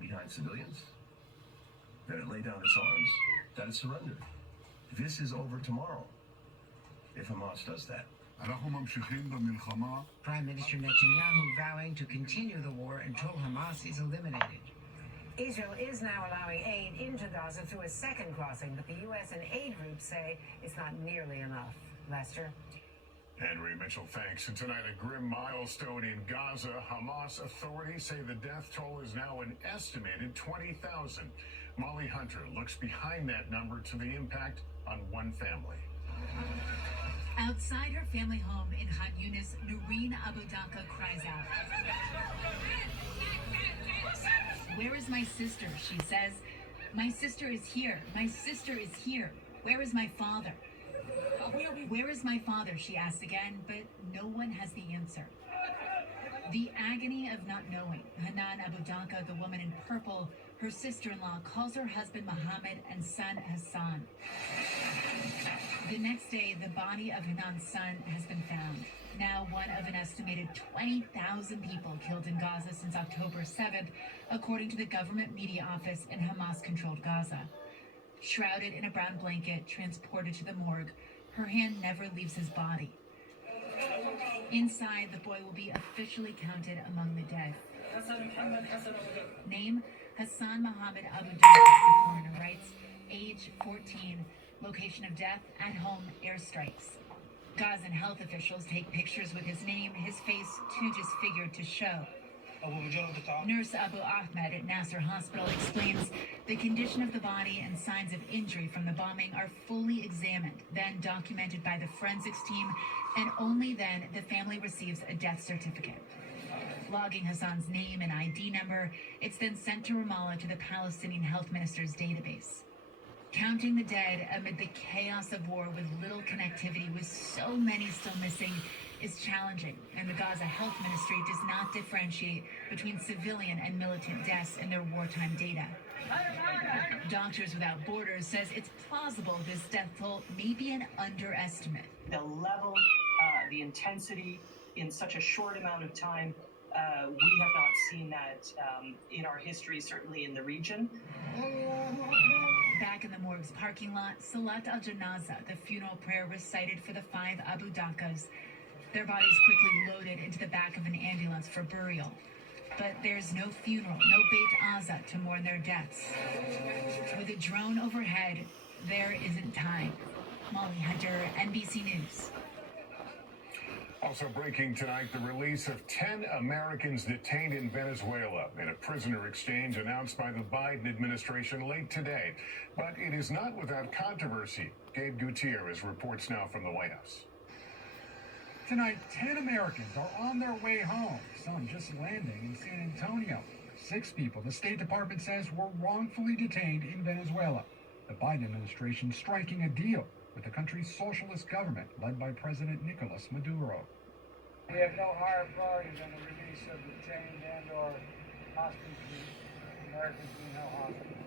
behind civilians, that it laid down its arms, that it surrendered. This is over tomorrow if Hamas does that. Prime Minister Netanyahu vowing to continue the war until Hamas is eliminated. Israel is now allowing aid into Gaza through a second crossing, but the U.S. and aid groups say it's not nearly enough. Lester? Henry Mitchell, thanks. And tonight, a grim milestone in Gaza. Hamas authorities say the death toll is now an estimated 20,000. Molly Hunter looks behind that number to the impact on one family. Outside her family home in Khan Yunis, Noreen Abu Daka cries out. Where is my sister? She says. My sister is here. My sister is here. Where is my father? Where is my father? She asks again, but no one has the answer. The agony of not knowing. Hanan Abu Daka, the woman in purple, her sister-in-law, calls her husband Mohammed and son Hassan. The next day, the body of Hanan's son has been found. Now one of an estimated 20,000 people killed in Gaza since October 7th, according to the government media office in Hamas-controlled Gaza. Shrouded in a brown blanket, transported to the morgue, her hand never leaves his body. Inside, the boy will be officially counted among the dead. Name, Hassan Mohammed Abu Daka, the coroner writes. Age, 14. Location of death, at home, airstrikes. Gazan health officials take pictures with his name, his face too disfigured to show. Nurse Abu Ahmed at Nasser Hospital explains the condition of the body and signs of injury from the bombing are fully examined, then documented by the forensics team, and only then the family receives a death certificate. Logging Hassan's name and ID number, it's then sent to Ramallah to the Palestinian health minister's database. Counting the dead amid the chaos of war with little connectivity, with so many still missing, is challenging, and the Gaza Health Ministry does not differentiate between civilian and militant deaths in their wartime data. Doctors Without Borders says it's plausible this death toll may be an underestimate. The level, the intensity in such a short amount of time, we have not seen that in our history, certainly in the region. Back in the morgue's parking lot, Salat al-Janaza, the funeral prayer recited for the 5 Abu Dakas. Their bodies quickly loaded into the back of an ambulance for burial. But there's no funeral, no Beit Aza to mourn their deaths. With a drone overhead, there isn't time. Molly Hunter, NBC News. Also breaking tonight, the release of 10 Americans detained in Venezuela in a prisoner exchange announced by the Biden administration late today. But it is not without controversy. Gabe Gutierrez reports now from the White House. Tonight, 10 Americans are on their way home, some just landing in San Antonio. 6 people, the State Department says, were wrongfully detained in Venezuela. The Biden administration striking a deal with the country's socialist government led by President Nicolas Maduro. We have no higher priority than the release of detained and/or hostages, Americans being held hostage.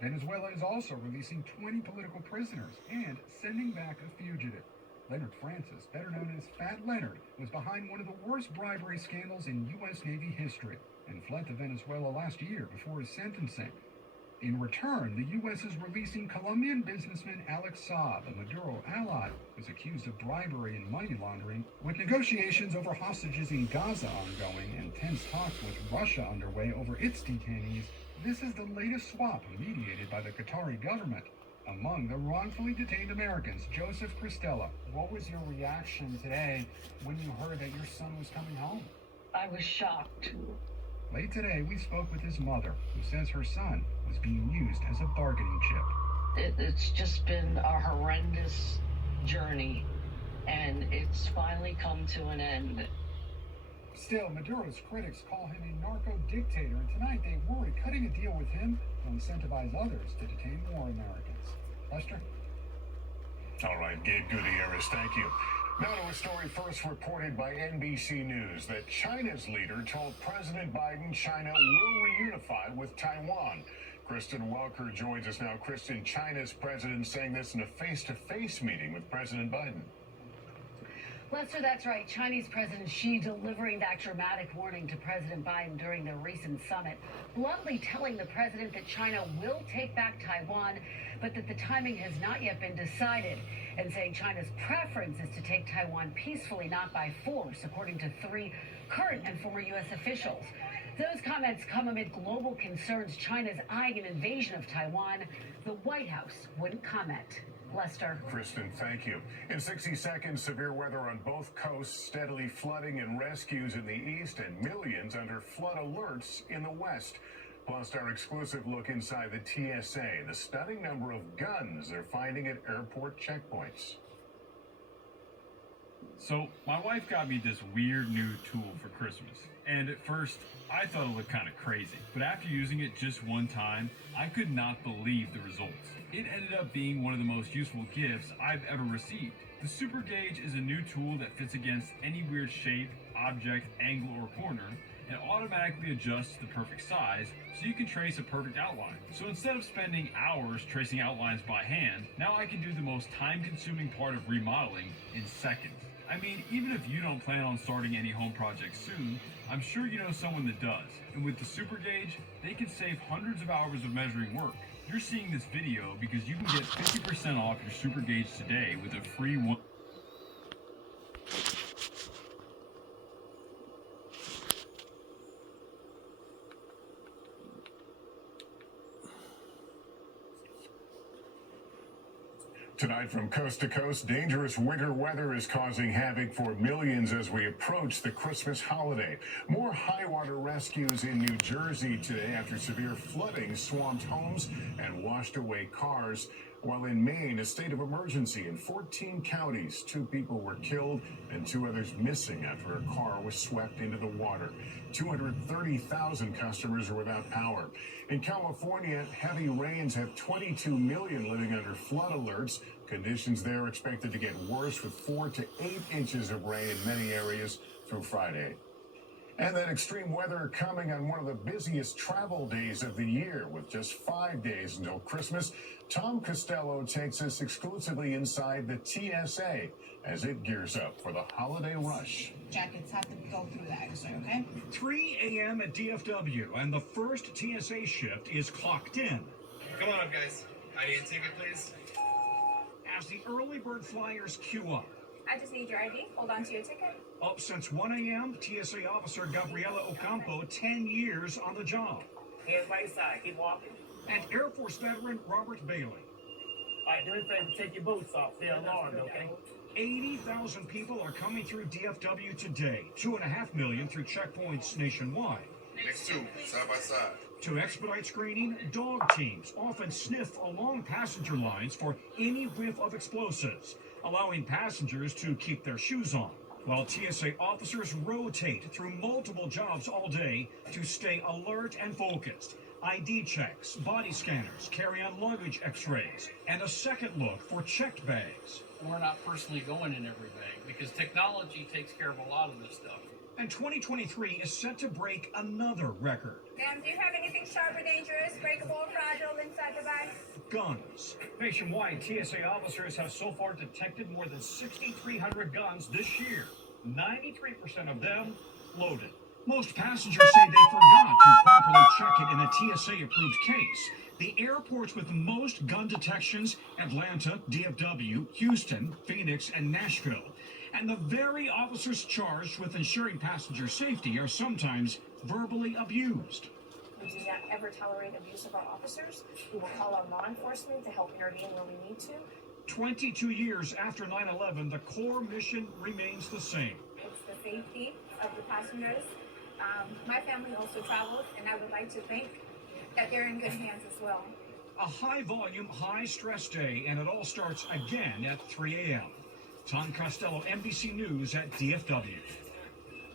Venezuela is also releasing 20 political prisoners and sending back a fugitive. Leonard Francis, better known as Fat Leonard, was behind one of the worst bribery scandals in U.S. Navy history and fled to Venezuela last year before his sentencing. In return, the U.S. is releasing Colombian businessman Alex Saab, a Maduro ally, who is accused of bribery and money laundering. With negotiations over hostages in Gaza ongoing and tense talks with Russia underway over its detainees, this is the latest swap mediated by the Qatari government. Among the wrongfully detained Americans, Joseph Cristella. What was your reaction today when you heard that your son was coming home? I was shocked. Late today, we spoke with his mother, who says her son was being used as a bargaining chip. It's just been a horrendous journey, and it's finally come to an end. Still, Maduro's critics call him a narco-dictator, and tonight they worry cutting a deal with him will incentivize others to detain more Americans. Lester? All right, Gabe Gutierrez, thank you. Now to a story first reported by NBC News that China's leader told President Biden China will reunify with Taiwan. Kristen Welker joins us now. Kristen, China's president saying this in a face-to-face meeting with President Biden. Lester, that's right. Chinese President Xi delivering that dramatic warning to President Biden during their recent summit, bluntly telling the president that China will take back Taiwan, but that the timing has not yet been decided, and saying China's preference is to take Taiwan peacefully, not by force, according to 3 current and former U.S. officials. Those comments come amid global concerns China's eyeing an invasion of Taiwan. The White House wouldn't comment. Lester. Kristen, thank you. In 60 seconds, severe weather on both coasts, steadily flooding and rescues in the east, and millions under flood alerts in the west. Plus, our exclusive look inside the TSA, the stunning number of guns they're finding at airport checkpoints. So, my wife got me this weird new tool for Christmas. And at first, I thought it looked kind of crazy. But after using it just one time, I could not believe the results. It ended up being one of the most useful gifts I've ever received. The Super Gauge is a new tool that fits against any weird shape, object, angle, or corner, and automatically adjusts to the perfect size so you can trace a perfect outline. So instead of spending hours tracing outlines by hand, now I can do the most time-consuming part of remodeling in seconds. I mean, even if you don't plan on starting any home projects soon, I'm sure you know someone that does. And with the Super Gauge, they can save hundreds of hours of measuring work. You're seeing this video because you can get 50% off your Super Gauge today with a free one. Tonight from coast to coast, dangerous winter weather is causing havoc for millions as we approach the Christmas holiday. More high water rescues in New Jersey today after severe flooding swamped homes and washed away cars. While in Maine, a state of emergency in 14 counties. 2 people were killed and 2 others missing after a car was swept into the water. 230,000 customers are without power. In California, heavy rains have 22 million living under flood alerts. Conditions there are expected to get worse with 4 to 8 inches of rain in many areas through Friday. And that extreme weather coming on one of the busiest travel days of the year with just 5 days until Christmas. Tom Costello takes us exclusively inside the TSA as it gears up for the holiday rush. Jackets have to go through that, okay? 3 a.m. at DFW, and the first TSA shift is clocked in. Come on up, guys. I need a ticket, please. As the early bird flyers queue up. I just need your ID. Hold on to your ticket. Up since 1 a.m., TSA officer Gabriela Ocampo, 10 years on the job. Hands by your side. Keep walking. And Air Force veteran Robert Bailey. All right, do me a favor. Take your boots off. They're alarmed, okay? 80,000 people are coming through DFW today. 2.5 million through checkpoints nationwide. Next 2, side by side. To expedite screening, dog teams often sniff along passenger lines for any whiff of explosives, allowing passengers to keep their shoes on, while TSA officers rotate through multiple jobs all day to stay alert and focused. ID checks, body scanners, carry-on luggage x-rays, and a second look for checked bags. We're not personally going in every bag because technology takes care of a lot of this stuff. And 2023 is set to break another record. Ma'am, do you have anything sharp or dangerous, breakable or fragile inside the bag? Guns. Nationwide, TSA officers have so far detected more than 6,300 guns this year. 93% of them loaded. Most passengers say they forgot to properly check it in a TSA-approved case. The airports with the most gun detections: Atlanta, DFW, Houston, Phoenix, and Nashville. And the very officers charged with ensuring passenger safety are sometimes verbally abused. We do not ever tolerate abuse of our officers. We will call on law enforcement to help intervene where we need to. 22 years after 9/11, the core mission remains the same. It's the safety of the passengers. My family also travels, and I would like to think that they're in good hands as well. A high-volume, high-stress day, and it all starts again at 3 a.m. Tom Costello, NBC News at DFW.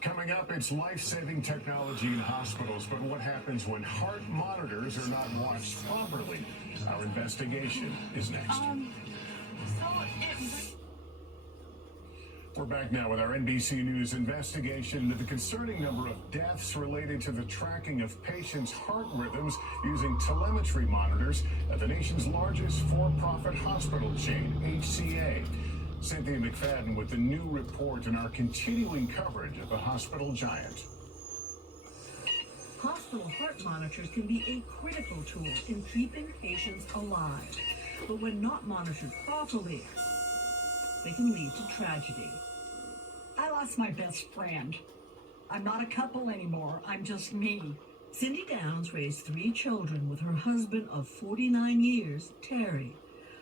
Coming up, it's life-saving technology in hospitals, but what happens when heart monitors are not watched properly? Our investigation is next. We're back now with our NBC News investigation into the concerning number of deaths related to the tracking of patients' heart rhythms using telemetry monitors at the nation's largest for-profit hospital chain, HCA. Cynthia McFadden with the new report and our continuing coverage of the hospital giant. Hospital heart monitors can be a critical tool in keeping patients alive. But when not monitored properly, they can lead to tragedy. I lost my best friend. I'm not a couple anymore. I'm just me. Cindy Downs raised 3 children with her husband of 49 years, Terry.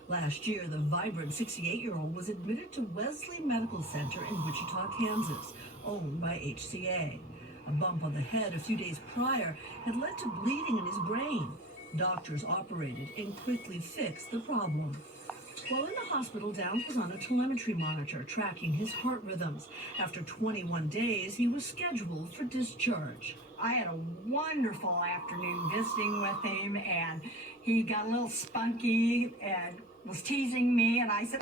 Last year, the vibrant 68-year-old was admitted to Wesley Medical Center in Wichita, Kansas, owned by HCA. A bump on the head a few days prior had led to bleeding in his brain. Doctors operated and quickly fixed the problem. While in the hospital, Downs was on a telemetry monitor tracking his heart rhythms. After 21 days, he was scheduled for discharge. I had a wonderful afternoon visiting with him, and he got a little spunky and was teasing me, and I said,